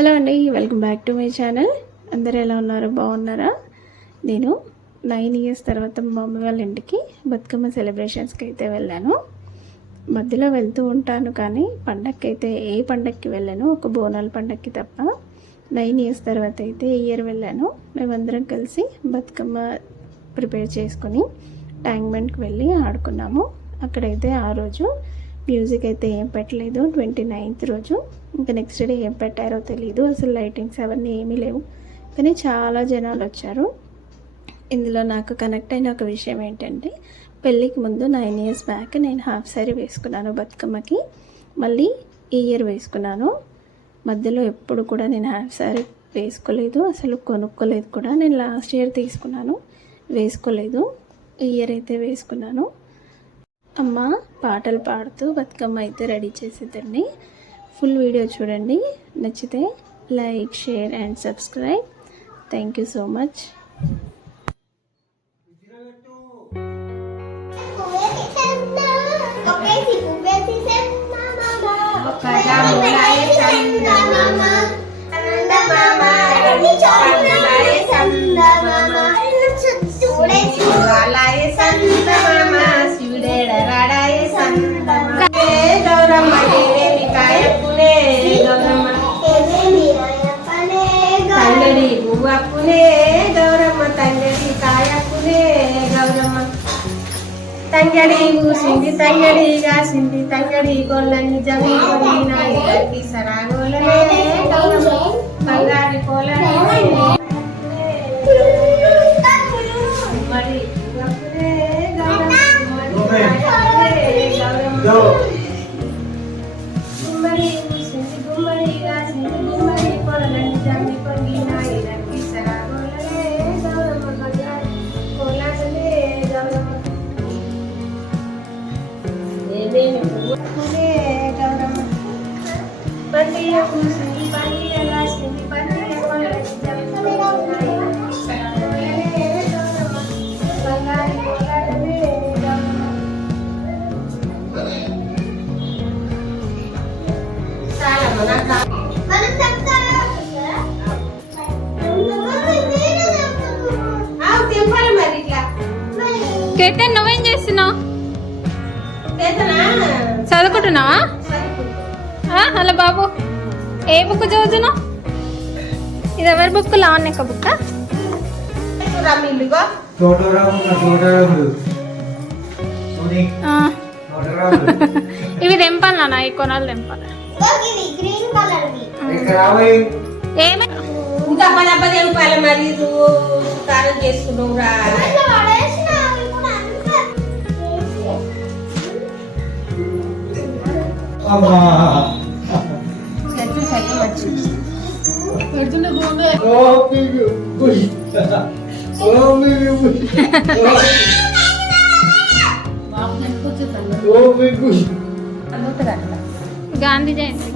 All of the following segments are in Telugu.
హలో అండి, welcome back to my channel. అందరూ ఎలా ఉన్నారు? బాగున్నారా? నేను 9 years తర్వాత మా మమ్మీ వాళ్ళ ఇంటికి బతుకమ్మ సెలబ్రేషన్స్కి అయితే వెళ్ళాను. మధ్యలో వెళ్తూ ఉంటాను కానీ పండగకి అయితే ఏ పండగకి వెళ్ళాను, ఒక బోనాల పండగకి తప్ప. 9 years తర్వాత అయితే ఈ ఇయర్ వెళ్ళాను. మేమందరం కలిసి బతుకమ్మ ప్రిపేర్ చేసుకొని ట్యాంక్మెంట్కి వెళ్ళి ఆడుకున్నాము. అక్కడైతే ఆ రోజు మ్యూజిక్ అయితే ఏం పెట్టలేదు. 29th రోజు ఇంకా నెక్స్ట్ డే ఏం పెట్టారో తెలీదు. అసలు లైటింగ్స్ అవన్నీ ఏమీ లేవు, కానీ చాలా జనాలు వచ్చారు. ఇందులో నాకు కనెక్ట్ అయిన ఒక విషయం ఏంటంటే, పెళ్ళికి ముందు 9 years బ్యాక్ నేను హాఫ్ సారీ వేసుకున్నాను బతుకమ్మకి. మళ్ళీ ఈ ఇయర్ వేసుకున్నాను. మధ్యలో ఎప్పుడు కూడా నేను హాఫ్ సారీ వేసుకోలేదు, అసలు కొనుక్కోలేదు కూడా. నేను లాస్ట్ ఇయర్ తీసుకున్నాను, వేసుకోలేదు. ఈ ఇయర్ అయితే వేసుకున్నాను. అమ్మ పాటలు పాడుతూ బతుకమ్మ అయితే రెడీ చేసేదండి. ఫుల్ వీడియో చూడండి. నచ్చితే like, share and subscribe. Thank you so much. తంగడి పువ్వప్పునే గౌరమ్మ, తంగడి కాయప్పునే గౌరమ్మ. తంగడి పూసింది తంగడిగా సింది, తంగడి గొల్లని జమి కొలినాయి సరాగోలనే గౌరమ్మ, బంగారి కోలని మరి పువ్వప్పునే గౌరమ్మ, గుమ్మడి పూసింది గుమ్మడిగా సింది, గుమ్మడి కొలని జమి కొలినాయి సరాగోలనే గౌరమ్మ, బంగారి కోలనే గౌరమ్మ. గౌరమ్మ పండియ పూసింది పండియగా సింది, పండియ కొలని జమి కొలినాయి సరాగోలనే గౌరమ్మ, బంగారి కోలనే గౌరమ్మ. చాలా మరి ఇట్లా కేతన్, నువ్వేం చేస్తున్నావు? చదువుకుంటున్నావా? హలో బాబు, ఏ బుక్ చదువుతున్నావు? ఇది ఎవరి బుక్? లావణ్యక బుక్. ఇవి తెంపాలనా? ఈ కొనాలి తెంపాలి. ఏమే ఇంకా రూపాయలు మరి కారం చేసుకున్నావురా. గాంధీ జయంతి.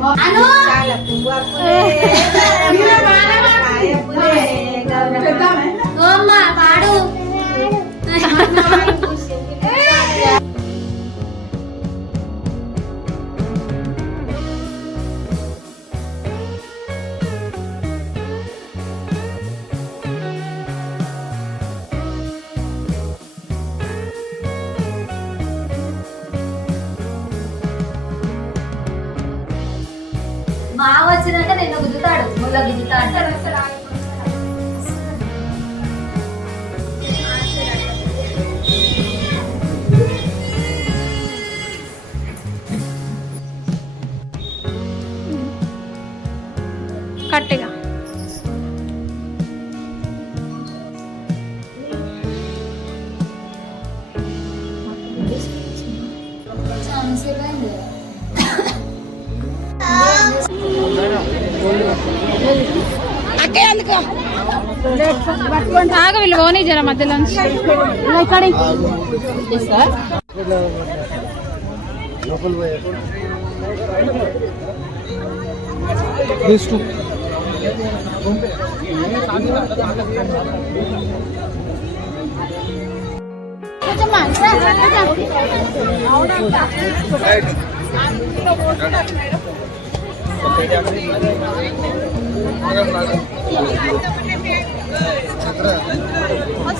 బాగా వచ్చినాక నిన్ను గుద్దుతాడు, ముళ్ళ గుద్దుతాడు. కరెక్ట్గా ఆగ వీళ్ళు పోనీ జర మధ్యలో కొంచెం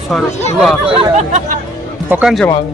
సారీ ఇవ్వ ఒక్క నిమిషం ఆగు.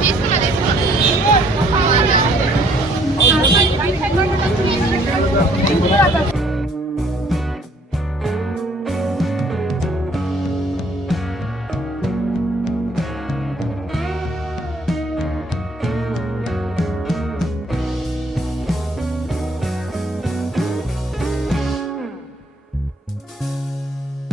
తీసుకున్నా